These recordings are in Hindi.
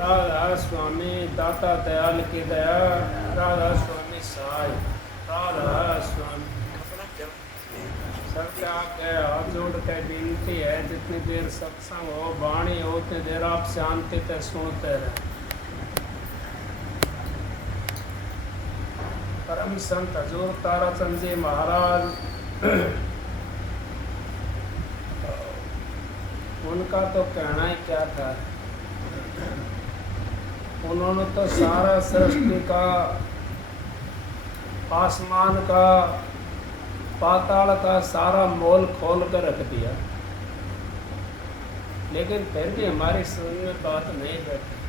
राधा स्वामी दाता दयाल की दया, राधा स्वामी सहाय, राधा स्वामी। सबसे आपके हाथ जोड़ के विनती है, जितनी देर सत्संग हो वाणी हो उतनी देर आप शांति से सुनते रहे। परम संत हजूर ताराचंद जी महाराज, उनका तो कहना ही क्या था। उन्होंने तो सारा सृष्टि का, आसमान का, पाताल का सारा मोल खोल कर रख दिया, लेकिन फिर भी हमारी समझ में बात नहीं बैठी,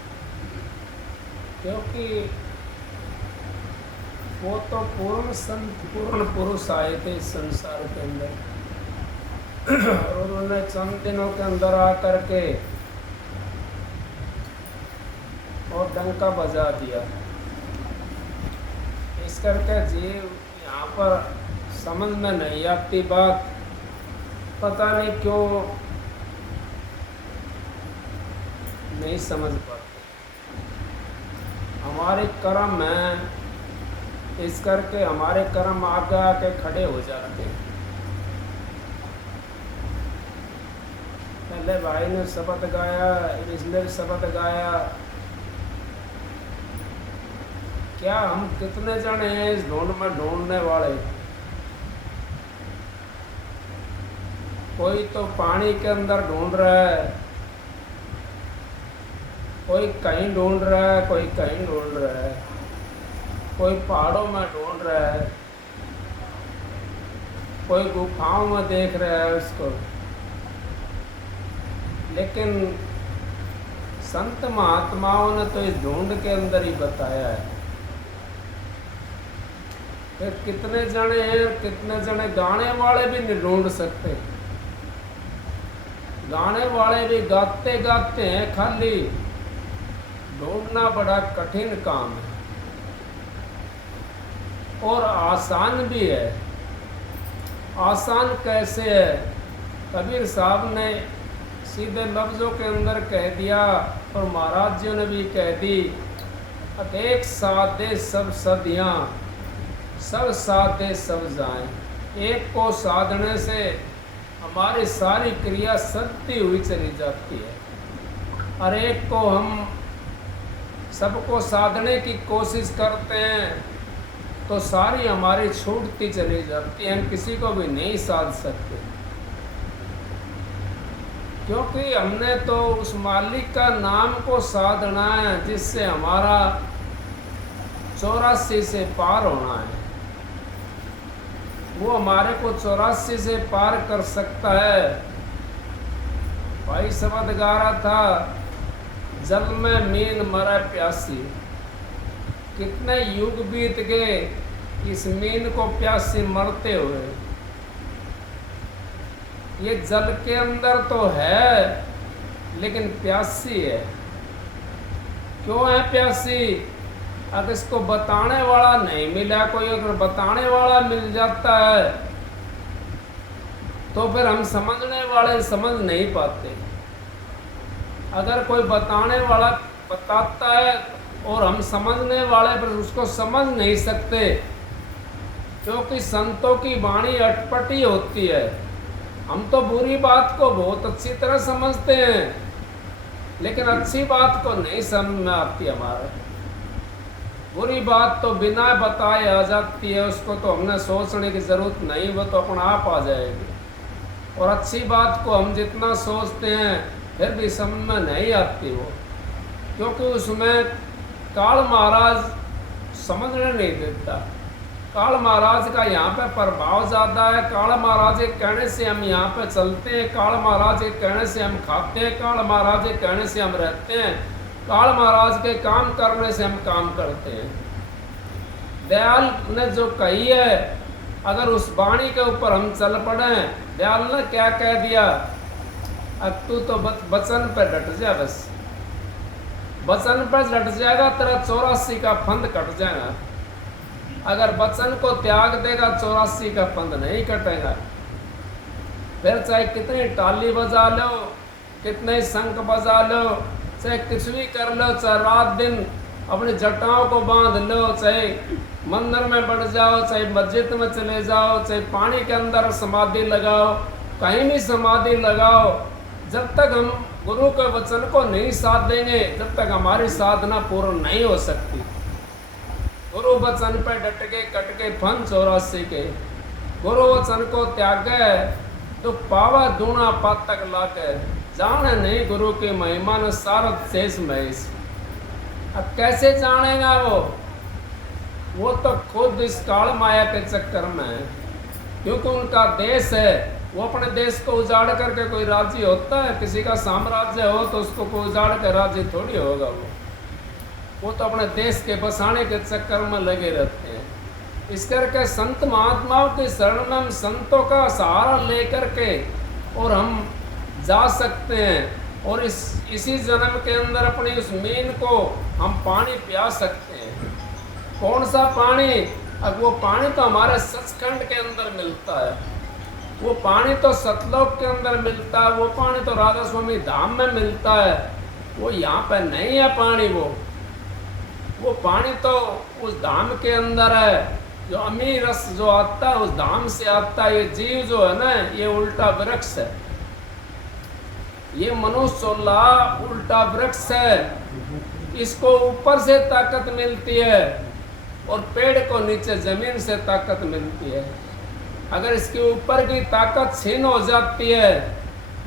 क्योंकि वो तो पूर्ण संत पूर्ण पुरुष आए थे इस संसार के अंदर और उन्होंने चंद दिनों के अंदर आकर के और डंका बजा दिया। इस करके जीव यहाँ पर समझ में नहीं आती बात, पता नहीं क्यों नहीं समझ पाते। हमारे कर्म हैं, इस करके हमारे कर्म आगे आके खड़े हो जाते हैं। पहले भाई ने शब्द गाया, इसने शब्द गाया। क्या हम कितने जने हैं इस ढूंढ में ढूंढने वाले? कोई तो पानी के अंदर ढूंढ रहा है, कोई कहीं ढूंढ रहा है, कोई कहीं ढूंढ रहा है, कोई पहाड़ों में ढूंढ रहा है, कोई गुफाओं में देख रहा है उसको। लेकिन संत महात्माओं ने तो इस ढूंढ के अंदर ही बताया है। फिर कितने जने हैं, कितने जने गाने वाले भी नहीं ढूंढ सकते। गाने वाले भी गाते गाते हैं, खाली ढूंढना बड़ा कठिन काम है और आसान भी है। आसान कैसे है? कबीर साहब ने सीधे लफ्ज़ों के अंदर कह दिया और महाराज जी ने भी कह दी, अब एक साधे सब सदियाँ, सब साधे सब जाएं। एक को साधने से हमारी सारी क्रिया सदती हुई चली जाती है और एक को हम सबको साधने की कोशिश करते हैं तो सारी हमारी छूटती चली जाती है। हम किसी को भी नहीं साध सकते, क्योंकि हमने तो उस मालिक का नाम को साधना है जिससे हमारा 84 से पार होना है। वो हमारे को 84 से पार कर सकता है। भाई शब्द गा रहा था, जल में मीन मरा प्यासी। कितने युग बीत गए इस मीन को प्यासी मरते हुए। ये जल के अंदर तो है लेकिन प्यासी है। क्यों है प्यासी? अगर इसको बताने वाला नहीं मिला, कोई अगर बताने वाला मिल जाता है तो फिर हम समझने वाले समझ नहीं पाते। अगर कोई बताने वाला बताता है और हम समझने वाले पर उसको समझ नहीं सकते, क्योंकि संतों की वाणी अटपटी होती है। हम तो बुरी बात को बहुत अच्छी तरह समझते हैं, लेकिन अच्छी बात को नहीं समझ में आती हमारे। बुरी बात तो बिना बताए आ जाती है, उसको तो हमने सोचने की ज़रूरत नहीं, वो तो अपना आप आ जाएगी। और अच्छी बात को हम जितना सोचते हैं फिर भी समझ में नहीं आती वो, क्योंकि उसमें काल महाराज समझने नहीं देता। काल महाराज का यहाँ पे प्रभाव ज़्यादा है। काल महाराज के कहने से हम यहाँ पे चलते हैं, काल महाराज के कहने से हम खाते हैं, काल महाराज के कहने से हम रहते हैं, काल महाराज के काम करने से हम काम करते हैं। दयाल ने जो कही है, अगर उस वाणी के ऊपर हम चल पड़े, दयाल ने क्या कह दिया, अब तू तो वचन पर डट जा, बस वचन पर डट जाएगा तेरा 84 का फंद कट जाएगा। अगर वचन को त्याग देगा 84 का फंद नहीं कटेगा। फिर चाहे कितनी टाली बजा लो, कितने शंख बजा लो, चाहे कुछ भी कर लो, चाहे रात दिन अपनी जटाओं को बांध लो, चाहे मंदिर में बढ़ जाओ, चाहे मस्जिद में चले जाओ, चाहे पानी के अंदर समाधि लगाओ, कहीं भी समाधि लगाओ, जब तक हम गुरु के वचन को नहीं साथ देंगे, जब तक हमारी साधना पूर्ण नहीं हो सकती। गुरु वचन पे डट के कट के फन 84 के गुरु वचन को त्यागे, तो पावा दूना पातक लाके, जाने नहीं गुरु की महिमा न सारद शेष महेश। अब कैसे जानेगा वो तो खुद इस काल माया के चक्कर में है, क्योंकि उनका देश है। वो अपने देश को उजाड़ करके कोई राज्य होता है? किसी का साम्राज्य हो तो उसको कोई उजाड़ के राज्य थोड़ी होगा। वो तो अपने देश के बसाने के चक्कर में लगे रहते हैं। इस करके संत महात्माओं की शरण में हम संतों का सहारा लेकर के और हम जा सकते हैं, और इसी जन्म के अंदर अपनी उस मीन को हम पानी पिया सकते हैं। कौन सा पानी? अब वो पानी तो हमारे सचखंड के अंदर मिलता है, वो पानी तो सतलोक के अंदर मिलता है, वो पानी तो राधा स्वामी धाम में मिलता है। वो यहाँ पे नहीं है पानी। वो पानी तो उस धाम के अंदर है। जो अमीर रस जो आता है उस धाम से आता है। ये जीव जो है ना, ये उल्टा वृक्ष है। ये मनुष्योल्ला उल्टा वृक्ष है। इसको ऊपर से ताकत मिलती है और पेड़ को नीचे जमीन से ताकत मिलती है। अगर इसके ऊपर की ताकत छीन हो जाती है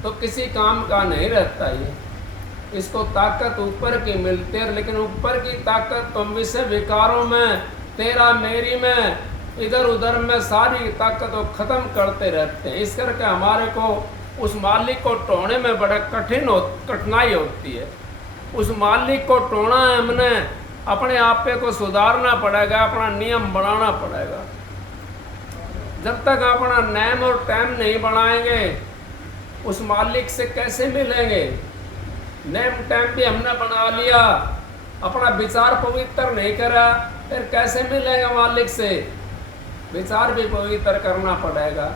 तो किसी काम का नहीं रहता। ये इसको ताकत ऊपर की मिलती है, लेकिन ऊपर की ताकत तो विषय विकारों में, तेरा मेरी में, इधर उधर में सारी ताकत को खत्म करते रहते हैं। इस करके हमारे को उस मालिक को टोने में बड़ा कठिनाई होती है। उस मालिक को टोना है, हमने अपने आप को सुधारना पड़ेगा, अपना नियम बनाना पड़ेगा। जब तक अपना नेम और टाइम नहीं बनाएंगे उस मालिक से कैसे मिलेंगे? नेम टाइम भी हमने बना लिया, अपना विचार पवित्र नहीं करा, फिर कैसे मिलेगा मालिक से? विचार भी पवित्र करना पड़ेगा।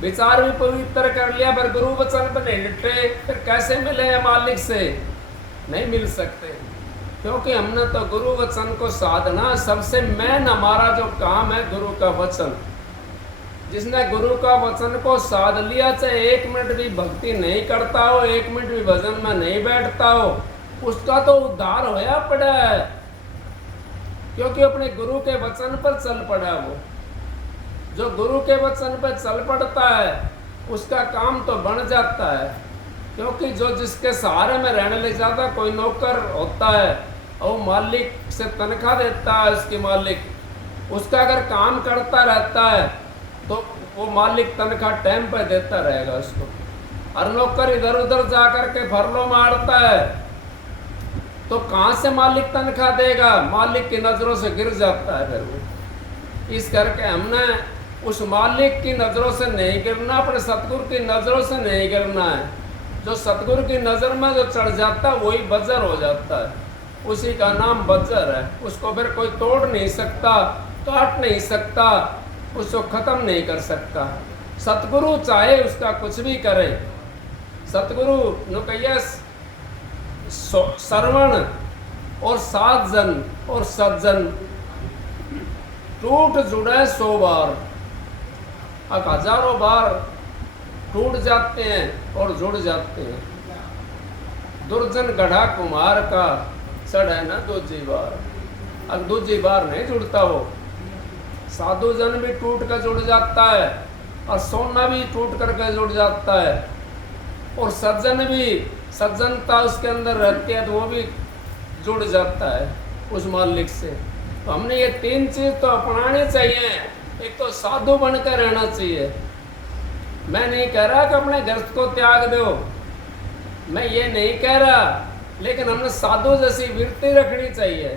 विचार भी पवित्र कर लिया पर गुरु वचन पर नहीं डटे, फिर कैसे मिलेगा मालिक से? नहीं मिल सकते, क्योंकि हमने तो गुरु वचन को साधना सबसे मेन हमारा जो काम है गुरु का वचन। जिसने गुरु का वचन को साध लिया, चाहे 1 मिनट भी भक्ति नहीं करता हो, 1 मिनट भी भजन में नहीं बैठता हो, उसका तो उद्धार होया पड़ा है, क्योंकि अपने गुरु के वचन पर चल पड़ा। वो जो गुरु के वचन पर चल पड़ता है उसका काम तो बन जाता है, क्योंकि जो जिसके सहारे में रहने लग जाता, कोई नौकर होता है और मालिक से तनख्वाह देता है, उसकी मालिक उसका अगर काम करता रहता है तो वो मालिक तनख्वाह टाइम पर देता रहेगा उसको। और नौकर इधर उधर जा करके फरलो मारता है तो कहाँ से मालिक तनख्वाह देगा? मालिक की नज़रों से गिर जाता है फिर वो। इस करके हमने उस मालिक की नज़रों से नहीं गिरना, अपने सतगुरु की नज़रों से नहीं गिरना है। जो सतगुरु की नज़र में जो चढ़ जाता है वही बज्जर हो जाता है, उसी का नाम बज्जर है। उसको फिर कोई तोड़ नहीं सकता, काट नहीं सकता, उसको खत्म नहीं कर सकता। सतगुरु चाहे उसका कुछ भी करे। सतगुरु नुकैया श्रवण और साधजन और सज्जन टूट जुड़े 100 बार, अब हजारों बार टूट जाते हैं और जुड़ जाते हैं। दुर्जन गढ़ा कुम्हार का चढ़े न दूजी बार, अब दूजी बार नहीं जुड़ता वो। साधु जन भी टूट कर जुड़ जाता है और सोना भी टूट करके जुड़ जाता है, और सज्जन भी, सज्जनता उसके अंदर रहती है तो वो भी जुड़ जाता है उस मालिक से। तो हमने ये 3 चीज़ तो अपनानी चाहिए। एक तो साधु बनकर रहना चाहिए। मैं नहीं कह रहा कि अपने घर को त्याग दो, मैं ये नहीं कह रहा, लेकिन हमने साधु जैसी वृत्ति रखनी चाहिए।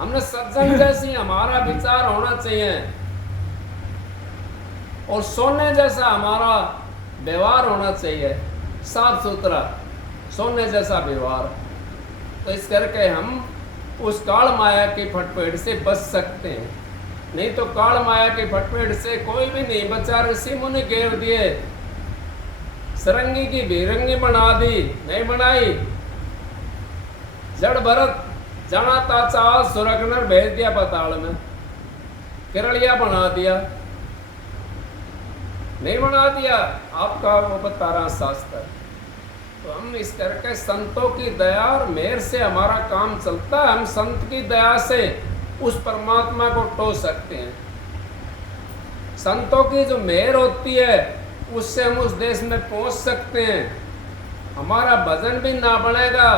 हमने सज्जन जैसी हमारा विचार होना चाहिए, और सोने जैसा हमारा व्यवहार होना चाहिए, साफ सुथरा सोने जैसा व्यवहार। तो इस करके हम उस काल माया की फटपेट से बच सकते हैं। नहीं तो काल माया की फटपेट से कोई भी नहीं बचा। ऋषि मुनि घेर दिए, सरंगी की भीरंगी बना दी, नहीं बनाई, जड़ भरत जाना था चाह सुरगनर भेज दिया पाताल में, केरलिया बना दिया, नहीं बना दिया, आपका वो बता रहा शास्त्र। तो हम इस करके संतों की दया और मेहर से हमारा काम चलता है। हम संत की दया से उस परमात्मा को टो सकते हैं। संतों की जो मेहर होती है उससे हम उस देश में पहुंच सकते हैं। हमारा भजन भी ना बनेगा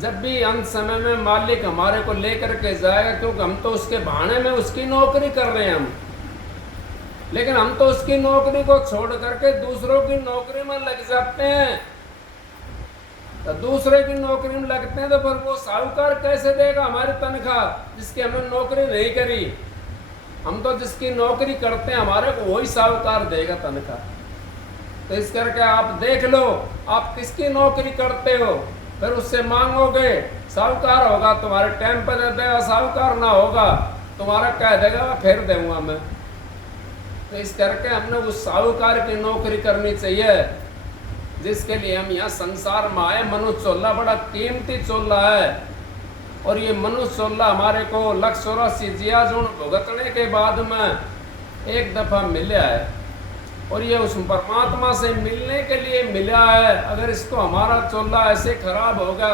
जब भी अंत समय में मालिक हमारे को लेकर के जाएगा, क्योंकि हम तो उसके बहाने में उसकी नौकरी कर रहे हैं हम, लेकिन हम तो उसकी नौकरी को छोड़ करके दूसरों की नौकरी में लग जाते हैं। तो दूसरे की नौकरी में लगते हैं तो फिर वो साहूकार कैसे देगा हमारी तनख्वाह, जिसकी हमने नौकरी नहीं करी। हम तो जिसकी नौकरी करते हैं हमारे को वही साहूकार देगा तनख्वाह। तो इस करके आप देख लो आप किसकी नौकरी करते हो, फिर उससे मांगोगे, साहूकार होगा तुम्हारे टाइम पर दे देगा, साहूकार ना होगा तुम्हारा कह देगा फिर दूंगा मैं। तो इस करके हमने उस साहूकार की नौकरी करनी चाहिए जिसके लिए हम यहाँ संसार में आए। मनुष्य चोला बड़ा कीमती चोला है, और ये मनुष्य चोला हमारे को 184 जियाजुन भुगतने के बाद में एक दफा मिला है, और ये उस परमात्मा से मिलने के लिए मिला है। अगर इसको हमारा चोला ऐसे खराब होगा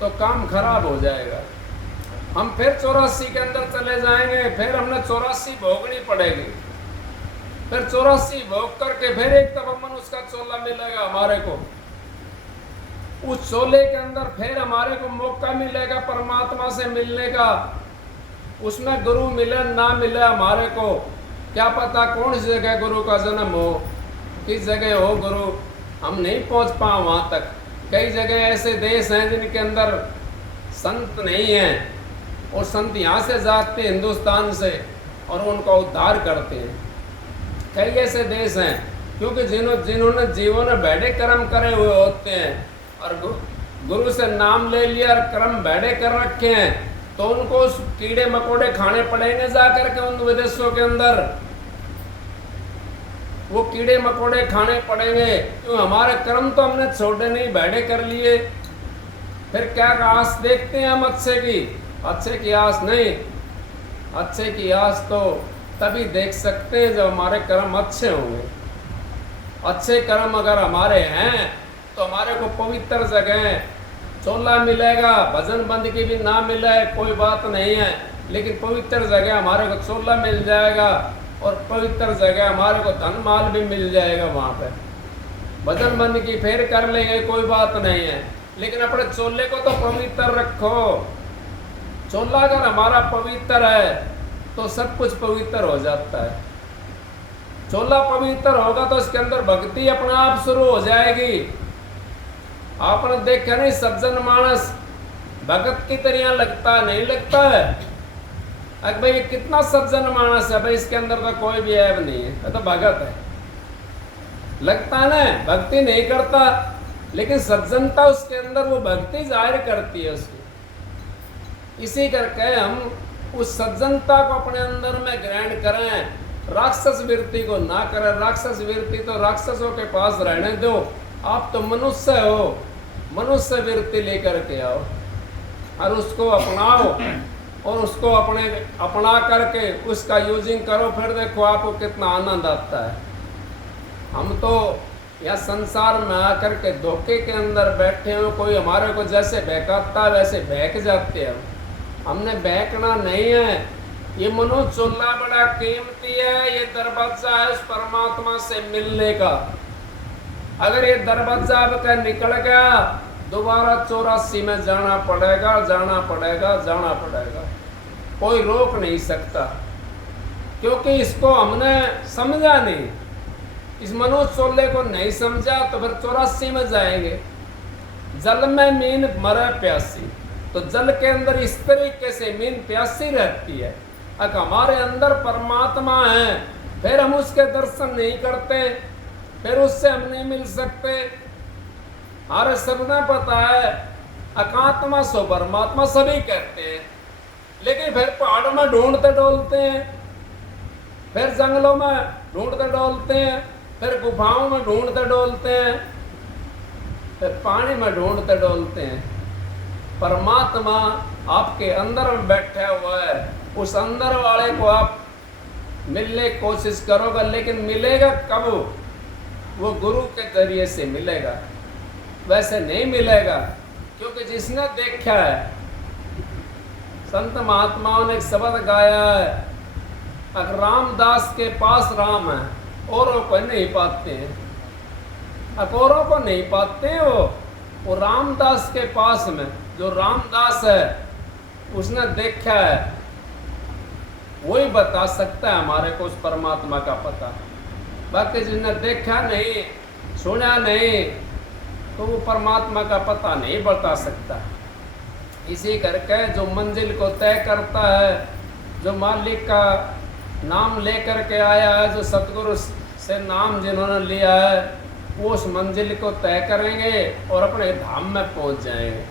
तो काम खराब हो जाएगा। हम फिर 84 के अंदर चले जाएंगे, फिर हमने 84 भोगनी पड़ेगी, फिर 84 भोग करके फिर एक दफा मनुष्य का चोला मिलेगा हमारे को। उस चोले के अंदर फिर हमारे को मौका मिलेगा परमात्मा से मिलने का। उसमें गुरु मिले ना मिले हमारे को क्या पता, कौन सी जगह गुरु का जन्म हो, किस जगह हो गुरु, हम नहीं पहुंच पाए वहां तक। कई जगह ऐसे देश हैं जिनके अंदर संत नहीं हैं, और संत यहाँ से जाते हैं हिंदुस्तान से और उनका उद्धार करते हैं। कई ऐसे देश हैं क्योंकि जिन्होंने जीवन में बैठे कर्म करे हुए होते हैं और गुरु से नाम ले लिया और कर्म बैठे कर रखे हैं, तो उनको उस कीड़े मकोड़े खाने पड़ेंगे जाकर के उन विदेशों के अंदर। वो कीड़े मकोड़े खाने पड़ेंगे क्यों, हमारे कर्म तो हमने छोटे नहीं बैठे कर लिए। फिर क्या आस देखते हैं हम अच्छे की आस नहीं। अच्छे की आस तो तभी देख सकते हैं जब हमारे कर्म अच्छे होंगे। अच्छे कर्म अगर हमारे हैं तो हमारे को पवित्र जगह चोला मिलेगा। भजन बंद की भी ना मिले कोई बात नहीं है, लेकिन पवित्र जगह हमारे को चोला मिल जाएगा, और पवित्र जगह हमारे को धन माल भी मिल जाएगा वहाँ पे। भजन बंद की फिर कर लेंगे कोई बात नहीं है, लेकिन अपने चोले को तो पवित्र रखो। चोला अगर हमारा पवित्र है तो सब कुछ पवित्र हो जाता है। चोला पवित्र होगा तो इसके अंदर भक्ति अपने आप शुरू हो जाएगी। आपने देखा नहीं सज्जन मानस भगत की तरह लगता है, नहीं लगता है? अरे भाई ये कितना सज्जन मानस है भाई, इसके अंदर तो कोई भी ऐब नहीं है, ये तो भगत है। लगता है ना भक्ति नहीं करता, लेकिन सज्जनता उसके अंदर वो भक्ति जाहिर करती है उसकी। इसी करके हम उस सज्जनता को अपने अंदर में ग्रहण करें, राक्षस वृत्ति को ना करें। राक्षस वृत्ति तो राक्षसों के पास रहने दो, आप तो मनुष्य हो, मनुष्य वृत्ति लेकर के आओ और उसको अपनाओ, और उसको अपना करके उसका यूजिंग करो, फिर देखो आपको कितना आनंद आता है। हम तो या संसार में आकर के धोखे के अंदर बैठे हो, कोई हमारे को जैसे बहकाता है वैसे बहक जाते हैं। हमने बहकना नहीं है। ये मनुष्य चोला बड़ा कीमती है, ये दरवाजा है उस परमात्मा से मिलने का। अगर ये दरवाजा आपका निकल गया दोबारा 84 में जाना पड़ेगा, जाना पड़ेगा, जाना पड़ेगा। कोई रोक नहीं सकता, क्योंकि इसको हमने समझा नहीं। इस मनुष्य चोले को नहीं समझा तो फिर 84 में जाएंगे। जल में मीन मरे प्यासी, तो जल के अंदर इस तरीके से मीन प्यासी रहती है। अगर हमारे अंदर परमात्मा है फिर हम उसके दर्शन नहीं करते, फिर उससे हम नहीं मिल सकते। अरे सबने पता है एकात्मा सो परमात्मा सभी कहते हैं, लेकिन फिर पहाड़ों में ढूंढते डोलते हैं, फिर जंगलों में ढूंढते डोलते हैं, फिर गुफाओं में ढूंढते डोलते हैं, फिर पानी में ढूंढते डोलते हैं। परमात्मा आपके अंदर में बैठा हुआ है। उस अंदर वाले को आप मिलने की कोशिश करोगे, लेकिन मिलेगा कब? वो गुरु के जरिए से मिलेगा, वैसे नहीं मिलेगा। क्योंकि जिसने देखा है, संत महात्माओं ने एक शब्द गाया है, अगर रामदास के पास राम है, औरों को नहीं पाते हैं, औरों को नहीं पाते हो। वो रामदास के पास में जो रामदास है उसने देखा है, वही बता सकता है हमारे को उस परमात्मा का पता। बाकी जिसने देखा नहीं, सुना नहीं, तो वो परमात्मा का पता नहीं बता सकता। इसी करके जो मंजिल को तय करता है, जो मालिक का नाम लेकर के आया है, जो सतगुरु से नाम जिन्होंने लिया है, वो उस मंजिल को तय करेंगे और अपने धाम में पहुंच जाएंगे।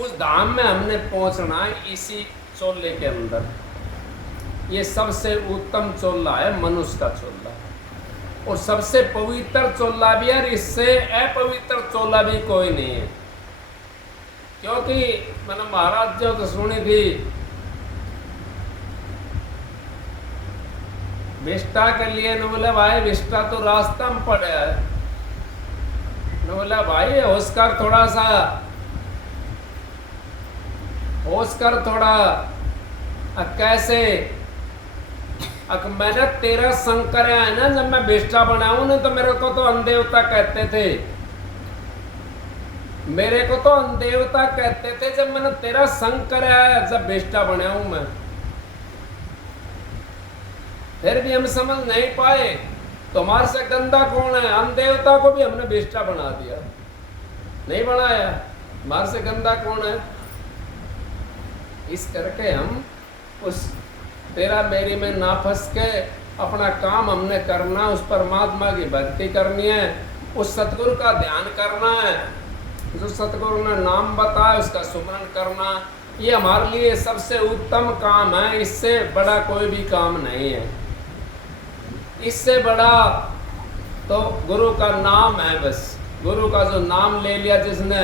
उस धाम में हमने पहुंचना है इसी चोले के अंदर। ये सबसे उत्तम चोला है मनुष्य का चोला, और सबसे पवित्र चोला भी है। इससे अपवित्र चोला भी कोई नहीं है। क्योंकि मैंने महाराज जो तो सुनी थी, विष्टा के लिए न बोले भाई विष्टा तो रास्ता में पड़ा है, न बोला भाई होश कर थोड़ा सा, होश कर थोड़ा। कैसे? मैंने तेरा संग कराया है ना, जब मैं विष्टा बनाऊं ना, तो मेरे को तो अनदेवता कहते थे, मेरे को तो अनदेवता कहते थे जब मैंने तेरा संग कराया, जब विष्टा बनाऊं मैं। फिर भी हम समझ नहीं पाए, तो हमारे से गंदा कौन है? अनदेवता को भी हमने विष्टा बना दिया, नहीं बनाया। हमारे से गंदा कौन है? इस करके हम उस तेरा मेरी में ना फंस के अपना काम हमने करना, उस परमात्मा की भक्ति करनी है, उस सतगुरु का ध्यान करना है, जो सतगुरु ने नाम बताया उसका सुमरन करना। ये हमारे लिए सबसे उत्तम काम है। इससे बड़ा कोई भी काम नहीं है। इससे बड़ा तो गुरु का नाम है। बस गुरु का जो नाम ले लिया जिसने,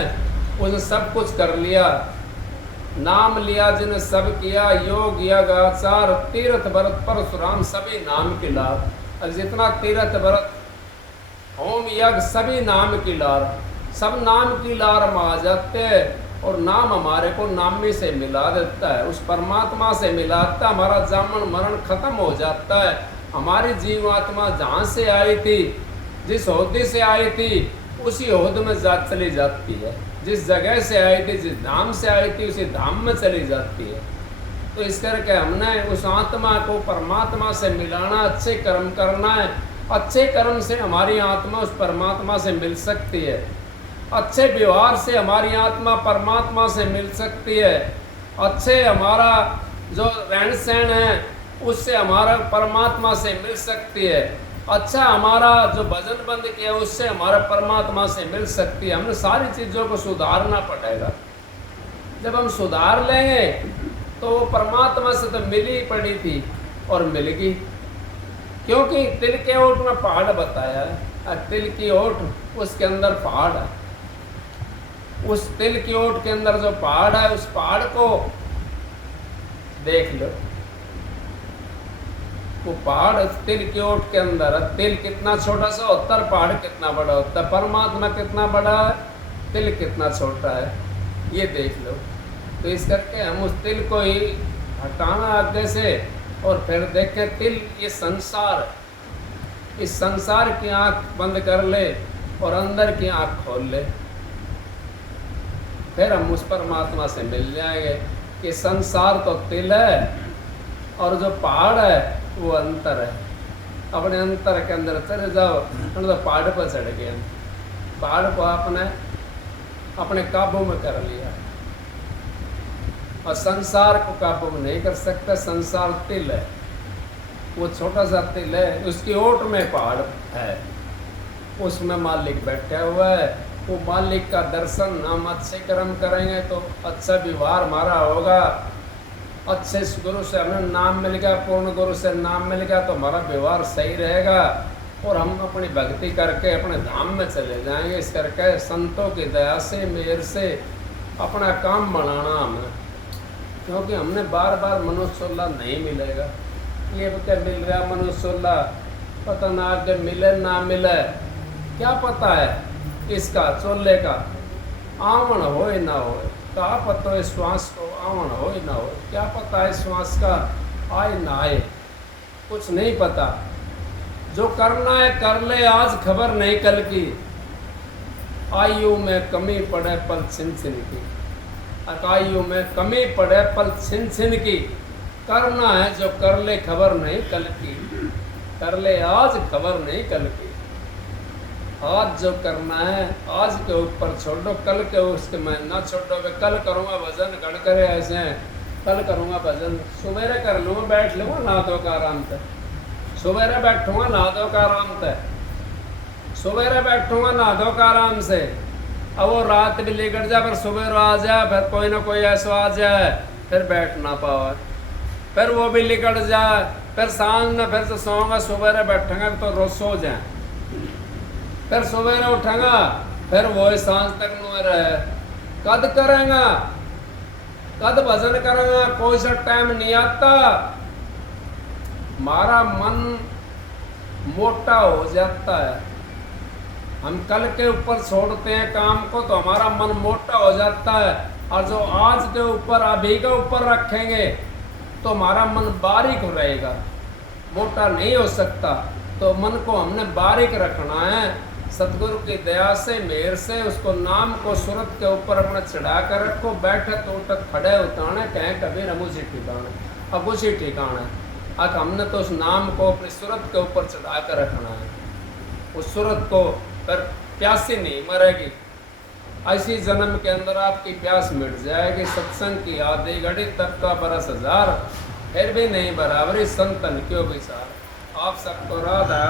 उसने सब कुछ कर लिया। नाम लिया जिन्हें सब किया, योग यज्ञ आचार तीर्थ व्रत परशुराम सभी नाम की लार। अब जितना तीर्थ व्रत होम यज्ञ सभी नाम की लार, सब नाम की लार में आ जाते हैं। और नाम हमारे को नामी से मिला देता है, उस परमात्मा से मिलाता। हमारा जामन मरण खत्म हो जाता है। हमारी जीवात्मा जहाँ से आई थी, जिस ओहदे से आई थी, उसी ओहदे में चली जाती है। जिस जगह से आई थी, जिस धाम से आई थी, उसी धाम में चली जाती है। तो इस करके हमने उस आत्मा को परमात्मा से मिलाना, अच्छे कर्म करना है। अच्छे कर्म से हमारी आत्मा उस परमात्मा से मिल सकती है। अच्छे व्यवहार से हमारी आत्मा परमात्मा से मिल सकती है। अच्छे हमारा जो रहन सहन है, उससे हमारा परमात्मा से मिल सकती है। अच्छा हमारा जो भजन बंद किया, उससे हमारा परमात्मा से मिल सकती है। हमें सारी चीज़ों को सुधारना पड़ेगा। जब हम सुधार लेंगे तो वो परमात्मा से तो मिल ही पड़ी थी और मिल गई। क्योंकि तिल के ओट में पहाड़ बताया है, तिल की ओट उसके अंदर पहाड़ है। उस तिल की ओट के अंदर जो पहाड़ है, उस पहाड़ को देख लो। वो पहाड़ तिल की ओट के अंदर है। तिल कितना छोटा सा होता है, पहाड़ कितना बड़ा होता है। परमात्मा कितना बड़ा है, तिल कितना छोटा है, ये देख लो। तो इस करके हम उस तिल को ही हटाना आगे से, और फिर देखें तिल ये संसार, इस संसार की आंख बंद कर ले और अंदर की आंख खोल ले, फिर हम उस परमात्मा से मिल जाएंगे। कि संसार तो तिल है और जो पहाड़ है वो अंतर है। अपने अंतर के अंदर चले जाओ, तो पहाड़ पर चढ़ गए। पहाड़ को आपने अपने काबू में कर लिया, और संसार को काबू में नहीं कर सकता। संसार तिल है, वो छोटा सा तिल है, उसकी ओट में पहाड़ है, उसमें मालिक बैठा हुआ है। वो मालिक का दर्शन हम अच्छे कर्म करेंगे तो अच्छा व्यवहार हमारा होगा। अच्छे गुरु से हमें नाम मिल गया, पूर्ण गुरु से नाम मिल गया, तो हमारा व्यवहार सही रहेगा और हम अपनी भक्ति करके अपने धाम में चले जाएंगे। इस करके संतों की दया से, मेहर से अपना काम बनाना हमें, क्योंकि हमने बार बार मनुष्योल्ला नहीं मिलेगा। ये क्या मिल रहा मनुष्योल्ला, पता ना आगे मिले ना मिले, क्या पता है इसका चोले का आवन हो ना हो, क्या पता है श्वास को आवन हो ना हो, क्या पता है श्वास का आए ना आए, कुछ नहीं पता। जो करना है कर ले आज, खबर नहीं कल की। आयु में कमी पड़े पल छिन छिन की, आयु में कमी पड़े पल छिन छिन की। करना है जो कर ले, खबर नहीं कल की। कर ले आज, खबर नहीं कल की। आज जो करना है आज के ऊपर छोड़ो, कल के उसके मैं ना छोड़ो। कल करूँगा भजन, गढ़ करे ऐसे, कल करूँगा भजन, सवेरे कर लूँगा, बैठ लूँगा नहा धो का आराम से, सवेरे बैठूँगा नहा धो का आराम से, सवेरे बैठूँगा नहा धो का आराम से। अब वो रात भी लेकर जा, फिर सुबह आ जाए, फिर कोई ना कोई ऐसा आ जाए, फिर बैठ ना पाओ, फिर वो भी निकल जाए, फिर सांझ में फिर से सोऊंगा, सवेरे बैठेंगे तो रोज सो जाए, फिर सवेरे उठेगा, फिर वो सांझ तक न रहे। कद करेगा, कद भजन करेगा, कोई सा टाइम नहीं आता। हमारा मन मोटा हो जाता है, हम कल के ऊपर छोड़ते हैं काम को तो हमारा मन मोटा हो जाता है, और जो आज के ऊपर अभी के ऊपर रखेंगे तो हमारा मन बारीक रहेगा, मोटा नहीं हो सकता। तो मन को हमने बारीक रखना है, सतगुरु की दया से मेहर से उसको नाम को सूरत के ऊपर अपना चढ़ा कर रखो। बैठे तो उठक खड़े उताने, कहें कबीर हम उसी ठिकाने, अब उसी ठिकाने। अब हमने तो उस नाम को अपनी सूरत के ऊपर चढ़ा कर रखना है, उस सूरत को पर प्यासी नहीं मरेगी। ऐसी जन्म के अंदर आपकी प्यास मिट जाएगी। सत्संग की आधी घड़ी तक का बरस हजार, फिर भी नहीं बराबरी संतन क्यों विचार। आप सबको राधा